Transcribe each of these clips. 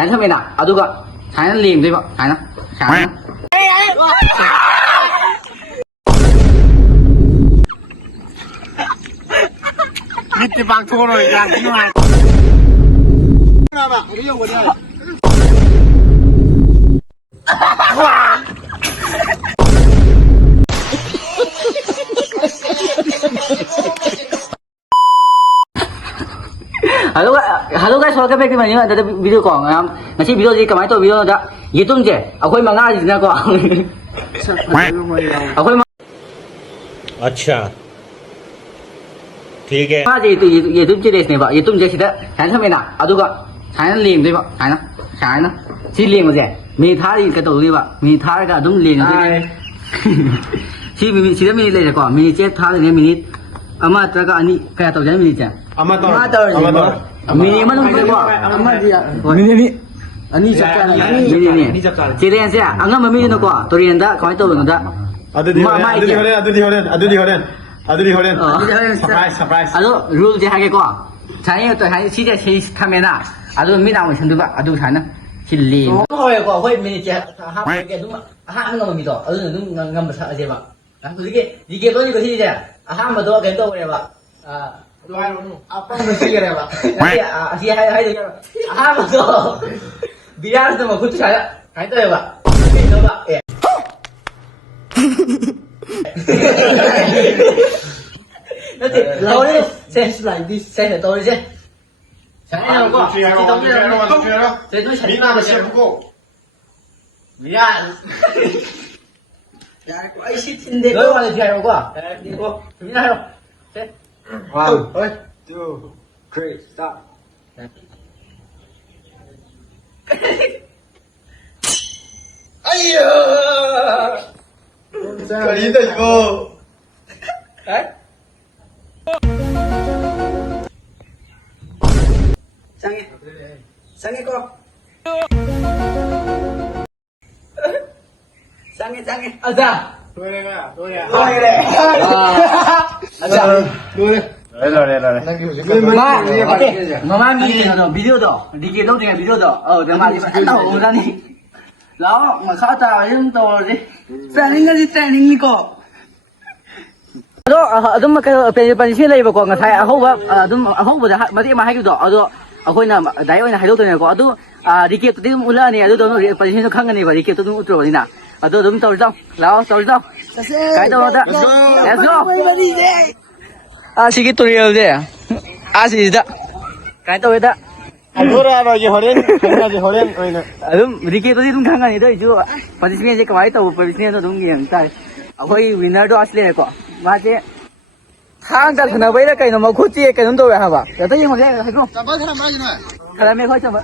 ถ่ายทำไมน่ะเอาดูก่อนถ่ายนั่นเลียงด้วยป่ะถ่ายนะถ่ายนะมิตรบางทั่วเลยอย่างที่นู่นแบบไม่ยอมวันนี้เลยHello guys, welcome back to my new video ก่อนนะครับในที่วิดีโอนี้ก็หมายตัววิดีโอจะยี่ตุ้งเจ้เอาคุยมาง่ายจริงนะก่อนเอาคุยมา अच्छा ठीक है มาจียี่ตุ้งเจ้ได้สิป่ะยี่ตุ้งเจ้สิเด้อถ่ายทำไมน่ะเอาดูก่อนถ่ายนั่นเลียงด้วยป่ะถ่ายนะถ่ายนะที่เลียงมาเจ้มีท่าที่กระโดดด้วยป่ะมีท่าก็ดุ้งเลียงด้วยที่มีที่มีเลยก่อนมีเจ็ดท่าเลยเนี่ยมีนิดอามาตระก็อันนี้แกตัวจะมีนิดเจ้ อามาต่อมีมันต้องไปว่าอามาจีนี่อันนี้จักรนี่เจเรียนเสียอันนั้นมันไม่ใช่นกว่าตัวเรียนได้คอยตัวนึงได้surprise 啊，都如这还给过，产业对还现在去看面呐，啊都没当我程度吧，啊都产呢，去领。我好个会没接，哈给都哈那么没到，都俺不差些吧，啊你给多一个些些，啊哈么多跟多个吧，啊。啊，帮着谁来吧？啊，谁还得叫啊，不错，别人怎么会出来？还对吧？没错吧？哎。那这老的才是来的，才是多的些。想要过，这东西这东西你那么些不够。别人，关系听的。我话的别人过，你过，你那有，谁？1, 2, 3, stop. 哎呀！可以的一个。哎。上一个。上一，儿子。对嘞。儿子。对。妈咪那种video的，你给弄这个 video的，哦，他妈的，俺到我那里，然后我靠他人多的，3個。咁咪เป็นชื่ออะไรบอกก่อนไทยเขาว่าเขาบอกมาที่มาให้ดูต่อเอาคนน่ะได้วันให้ดูตัวเนี่ยก็ดีเกตตัวที่มุ่งละเนี่ยตัวนู้นเป็นชื่อข้างกันนี่ว่าดีเกตตัวนู้นอุตรนี่นะตัวนู้นตัวเจ้าแล้วตัวเจ้าใครตัวนั้น let's go 시기 또리얼데 아시다 가이토에다 아도라로 호렌 강아지 호렌 오이는 리케도 좀 강간이다 이제 파티시면 이제 와이토 파티시면도 동기양 딱 거의 위너도 아슬레 거 맞지 한가 그나 왜라 까이노 뭐 고치에 까이노 왜 하봐 야도 이거 해 해고 잠깐 사람 말이나 사람이 거쳐 봐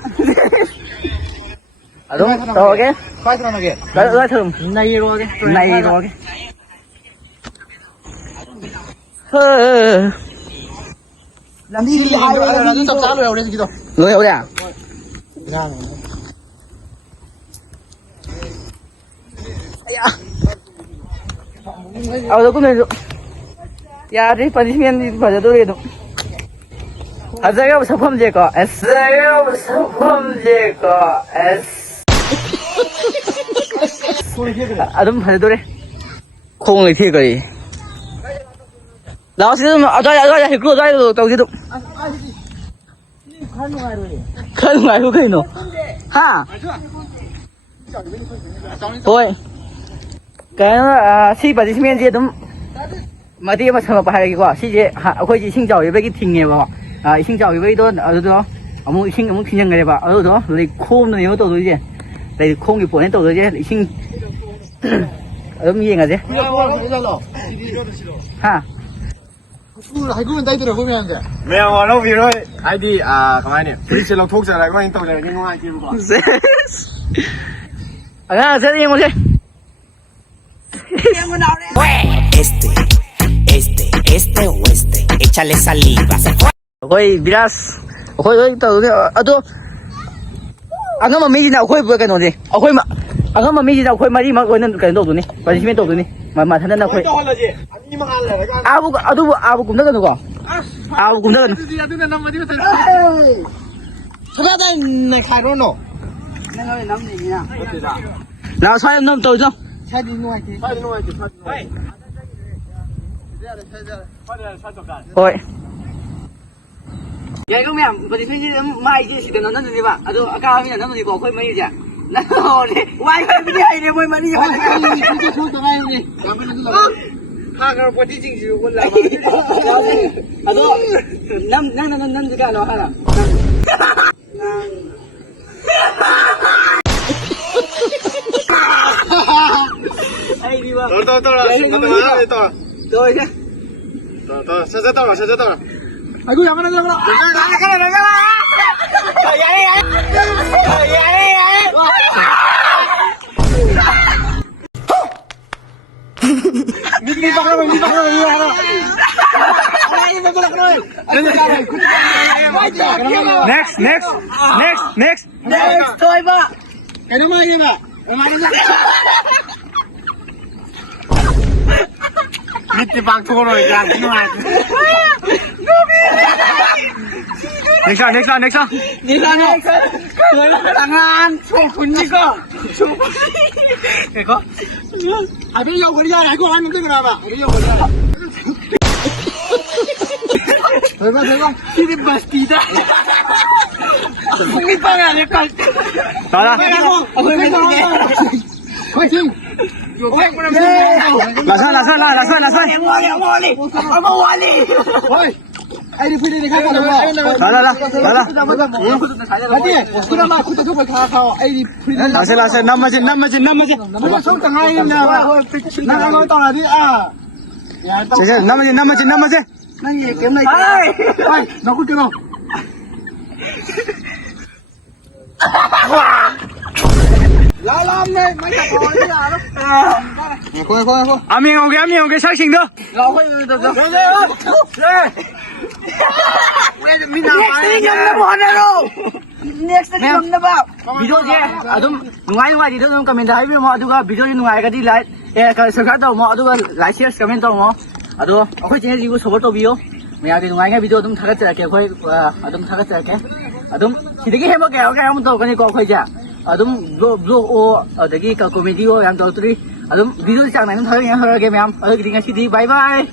아동 더게 파이트나게 나 처음 나이로게 làm đi hai là nó tập xã lừa lên kìa lừa đấy à đâu có người ya đi punishment đi phải cho tôi được 하자가 사범제거 S가 사범제거 S 아좀 phải tôi không người thiệt rồi lão sư mà ra thì cứ ra rồi tao tiếp tục khăn ngoài có cái nào ha thôi cái si bà đi miền kia đúng mà đi mà sao mà hay cái quả si chế khôi chỉ sinh giáo với cái thing này bảo sinh giáo với đó ở đó ông sinh nhân người bảo ở đó lấy khôn nó nhiều tổ rồi chứ lấy khôn cái bộ này tổ rồi chứ sinh ở gì nghe chứ ha 한국은 따이들을 보면 돼. 매워, 러브 유. 아이디 가만히. 브리치로 톡자라 이거 인터뷰 내가 이거 찍고 봐. 아, 세리 뭐지? Este o este, échale saliva. Hoy miras, hoy tao ado. Ang mà mấy nào hoy vừa cái nó gì? Hoy mà ang mà mấy nào hoy mà đi mà hoy nên cái đâu tụi này, phải xem đâu tụi này. Mà thằng nào hoy. 아부 cũng được nữa. 아부 cũng được. 저가다 내 가로노. nào xoay nôm tôi cho Sai đi ngoài thì. ôi vậy các mẹ vậy thì mai kia thì nó đi bạn à đâu cao như nó đi bỏ khơi mấy vậy nó đi quay cái đi hay đi mới mà đi Hai cái body chính trị quân là. à đâu năm cái cái nó hay là ai đi vào Tôi rồi chứ sao ai cũng làm nó đi bắt nó Next. thôi ba cái nó mai như vậy 밑에 방통으로 그냥 이놈아 Next one. đi ra này người thằng An chụpคุณนี่ก็chụp cái có 아 bây giờ 거리야 알고 하면 되구나 봐 bây giờ 거리야 대박 ini bastida ini pangan ya kan Đó là 화이팅 là 어이 아이리 프리니 가자 Đó là 화이팅 그나마 그때 저거 다 아이리 프리니 năm 내가 손 강하이는데 나가 뭐 떠나지 아 năm nó gì kiếm này 아이 나 그때 너 làm này mấy cái con đấy là nó coi Âm miệng ok xác trình thôi. rồi được next năm nó vào video gì 아좀 누가이 thì 좀 comment hay với mọi 누가 video 누가이 cái đi lại cái subscribe tàu mọi 누가 like share comment tàu mọi 아도 아코이 진짜 이거 서버 또 비요 뭐야 그 누가이 video 좀 타겠지 이렇게 거의 좀 타겠지 이렇게 좀 되게 해먹게 오케이 한번 더 그러니까 거의 자 좀 blog 되게 comedy 요 양도 들이 좀 video 장난 좀 타게 하게 면 어디 그냥 시디 바이바이